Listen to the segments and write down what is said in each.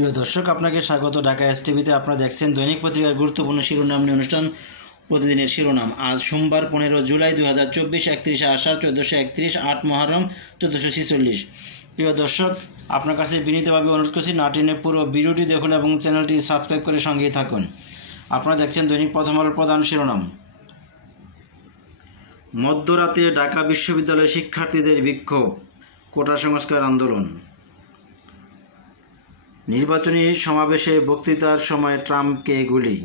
প্রিয় দর্শক, আপনাকে স্বাগত ঢাকা এসটিভিতে। আপনারা দেখছেন দৈনিক পত্রিকার গুরুত্বপূর্ণ শিরোনাম নিয়ে অনুষ্ঠান প্রতিদিনের শিরোনাম। আজ সোমবার 15 জুলাই 2024, 31 আষাঢ় 1431, 8 মহরম 1446। প্রিয় দর্শক, আপনার কাছে বিনীতভাবে অনুরোধ করছি না টেনে পুরো ভিডিওটি দেখুন এবং চ্যানেলটি সাবস্ক্রাইব করে সঙ্গেই থাকুন। আপনারা দেখছেন দৈনিক প্রথম আলোর প্রধান শিরোনাম। মধ্যরাতে ঢাকা বিশ্ববিদ্যালয়ের শিক্ষার্থীদের বিক্ষোভ, কোটা সংস্কার আন্দোলন। নির্বাচনী সমাবেশে বক্তৃতার সময় ট্রাম্পকে গুলি।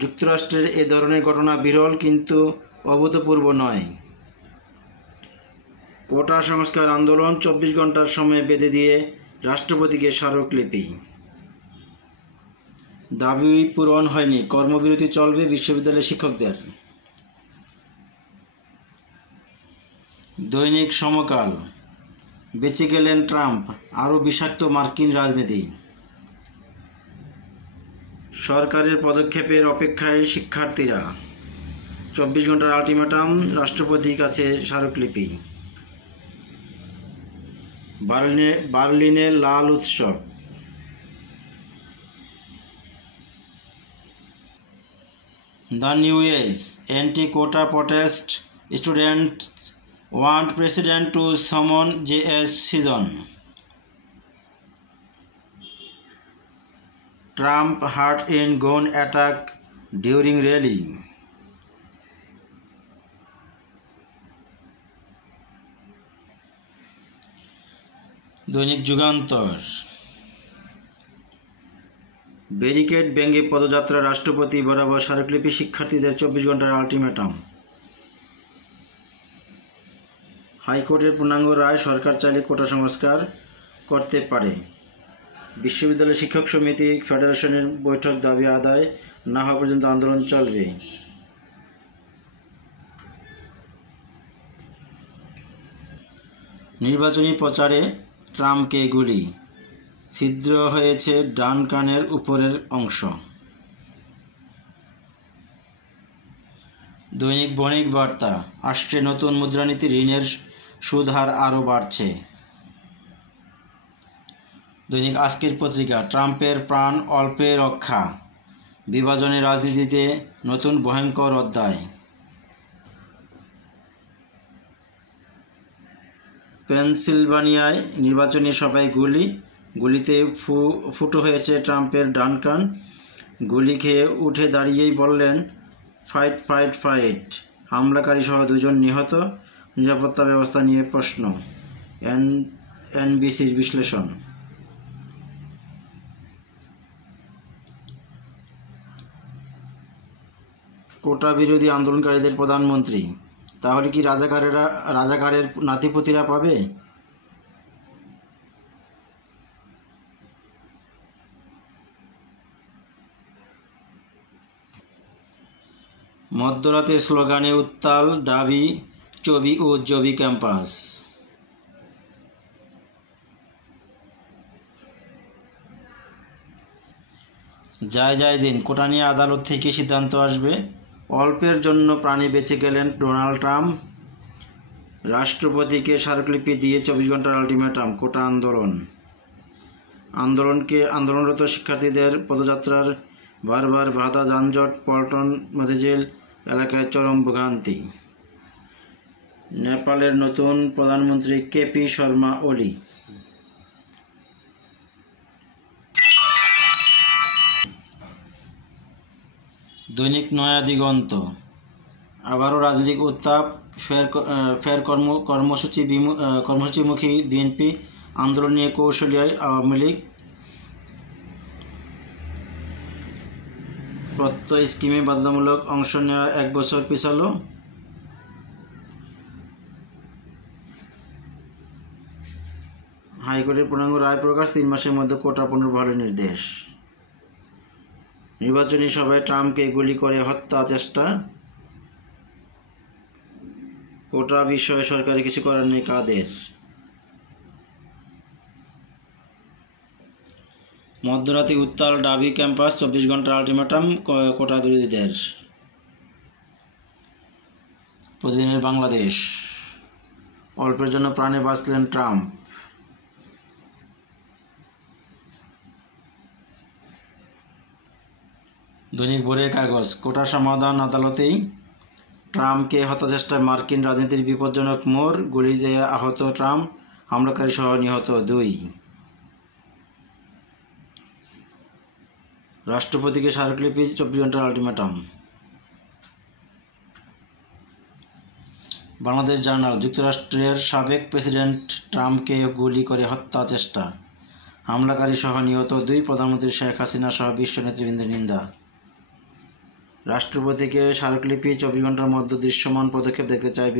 যুক্তরাষ্ট্রের এ ধরনের ঘটনা বিরল কিন্তু অভূতপূর্ব নয়। কোটা সংস্কার আন্দোলন 24 ঘন্টার সময় বেঁধে দিয়ে রাষ্ট্রপতিকে স্মারকলিপি। দাবি পূরণ হয়নি, কর্মবিরতি চলবে বিশ্ববিদ্যালয়ের শিক্ষকদের। দৈনিক সমকাল। বেঁচে গেলেন ট্রাম্প, আরও বিষাক্ত মার্কিন রাজনীতি। সরকারের পদক্ষেপের অপেক্ষায় শিক্ষার্থীরা, 24 ঘন্টার আলটিমেটাম, রাষ্ট্রপতির কাছে স্মারকলিপি। বার্লিনে লাল উৎসব। The New Age, anti quota protest, student want president to summon JS Session. Trump hurt in gun attack during rally. দৈনিক যুগান্তর। ব্যারিকেড ভেঙে পদযাত্রা, রাষ্ট্রপতি বরাবর স্মারকলিপি, শিক্ষার্থীদের 24 ঘন্টার আলটিমেটাম। হাইকোর্টের পূর্ণাঙ্গ রায়, সরকার চাইলে কোটা সংস্কার করতে পারে। বিশ্ববিদ্যালয় শিক্ষক সমিতি ফেডারেশনের বৈঠক, দাবি আদায় না হওয়া পর্যন্ত আন্দোলন চলবে। নির্বাচনী প্রচারে ট্রাম্পকে গুলি, ছিদ্র হয়েছে ডান কানের উপরের অংশ। দৈনিক বণিক বার্তা। আসছে নতুন মুদ্রানীতি, ঋণের সুদহার আরও বাড়ছে। দৈনিক আজকের পত্রিকা। ট্রাম্পের প্রাণ অল্পে রক্ষা, বিভাজনের রাজনীতিতে নতুন ভয়ঙ্কর অধ্যায়। পেনসিলভানিয়ায় নির্বাচনী সভায় গুলিতে ফুটো হয়েছে ট্রাম্পের ডান কান। গুলি খেয়ে উঠে দাঁড়িয়েই বললেন, ফাইট ফাইট ফাইট। হামলাকারী সহ 2 জন নিহত। নিরাপত্তা ব্যবস্থা নিয়ে প্রশ্ন। এনবিসির বিশ্লেষণ। কোটা বিরোধী আন্দোলনকারীদের প্রধানমন্ত্রী, তাহলে কি রাজাকারের নাতিপুতিরা পাবে? মধ্যরাতের স্লোগানে উত্তাল ঢাবি, চবি ও জবি ক্যাম্পাস। যায় দিন, কোটা নিয়ে আদালত থেকে সিদ্ধান্ত আসবে। অল্পের জন্য প্রাণে বেঁচে গেলেন ডোনাল্ড ট্রাম্প, রাষ্ট্রপতিকে স্মারকলিপি দিয়ে 24 ঘন্টার আলটিমেটাম। কোটা আন্দোলনরত শিক্ষার্থীদের পদযাত্রার বারবার বাধা, যানজট, পল্টন মতিঝিল এলাকায় চরম ভোগান্তি। নেপালের নতুন প্রধানমন্ত্রী কেপি শর্মা ওলি। দৈনিক নয়া দিগন্ত। আবারও রাজনৈতিক উত্তাপ, ফের কর্মসূচিমুখী বিএনপি, আন্দোলন নিয়ে কৌশলী আওয়ামী লীগ। প্রত্যয় স্কিমে বাধ্যতামূলক অংশ নেওয়া 1 বছর পিছালো। হাইকোর্টের পূর্ণাঙ্গ রায় প্রকাশ, 3 মাসের মধ্যে কোটা পুনর্বহালের নির্দেশ। নির্বাচনী সভায় ট্রাম্পকে গুলি করে হত্যা চেষ্টা। কোটা বিষয়ে সরকারের কিছু করার নেই কাদের। মধ্যরাতে উত্তাল ঢাবি ক্যাম্পাস, 24 ঘন্টার আলটিমেটাম কোটা বিরোধীদের। প্রতিদিনের বাংলাদেশ। অল্পের জন্য প্রাণে বাঁচলেন ট্রাম্প। দৈনিক ভোরের কাগজ, কোটা সমাধান আদালতেই ট্রাম্পকে হত্যাচেষ্টায় মার্কিন রাজনীতির বিপজ্জনক মোড়, গুলি দিয়ে আহত ট্রাম্প, হামলাকারী সহ নিহত 2। রাষ্ট্রপতিকে স্মারকলিপি, 24 ঘন্টার আলটিমেটাম। বাংলাদেশ জার্নাল, যুক্তরাষ্ট্রের সাবেক প্রেসিডেন্ট ট্রাম্পকে গুলি করে হত্যা চেষ্টা, হামলাকারী সহ নিহত 2, প্রধানমন্ত্রী শেখ হাসিনা সহ বিশ্ব নেতৃবৃন্দের নিন্দা। রাষ্ট্রপতিকে স্মারকলিপি, 24 ঘন্টার মধ্যে দৃশ্যমান পদক্ষেপ দেখতে চায়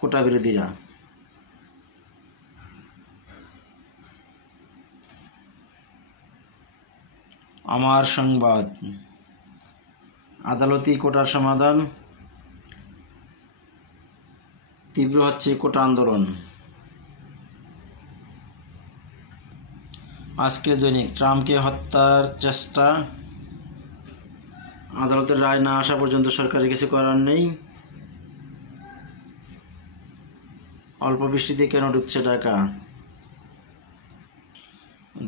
কোটা বিরোধীরা। আমার সংবাদ, আদালতি কোটার সমাধান, তীব্র হচ্ছে কোটা আন্দোলন। আজকের দৈনিক, ট্রাম্পকে হত্যার চেষ্টা, আদালতের রায় না আসা পর্যন্ত সরকারের কিছু করার নেই, অল্প বৃষ্টিতে কেন ডুবছে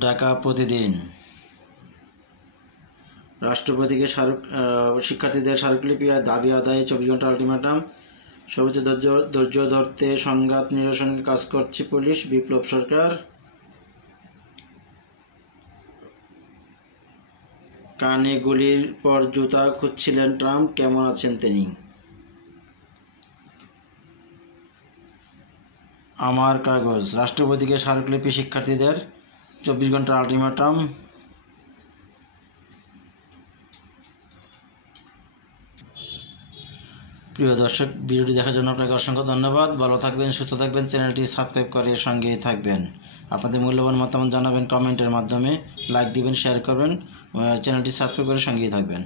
ঢাকা প্রতিদিন। রাষ্ট্রপতিকে শিক্ষার্থীদের স্মারকলিপি দাবি আদায়ে 24 ঘন্টা আলটিমেটাম, সর্বোচ্চ ধৈর্য ধরতে সংঘাত নিরসনের কাজ করছে পুলিশ, বিপ্লব সরকার। কানে গুলির পর জুতা খুঁজছিলেন ট্রাম্প, কেমন আছেন তিনি? আমার কাগজ, রাষ্ট্রপতিকে স্মারকলিপি, শিক্ষার্থীদের 24 ঘন্টার আলটিমেটাম। প্রিয় দর্শক, ভিডিওটি দেখার জন্য আপনাকে অসংখ্য ধন্যবাদ। ভালো থাকবেন, সুস্থ থাকবেন, চ্যানেলটি সাবস্ক্রাইব করে সঙ্গেই থাকবেন। আপনাদের মূল্যবান মতামত জানাবেন কমেন্টের মাধ্যমে, লাইক দিবেন, শেয়ার করবেন, চ্যানেলটি সাবস্ক্রাইব করে সঙ্গেই থাকবেন।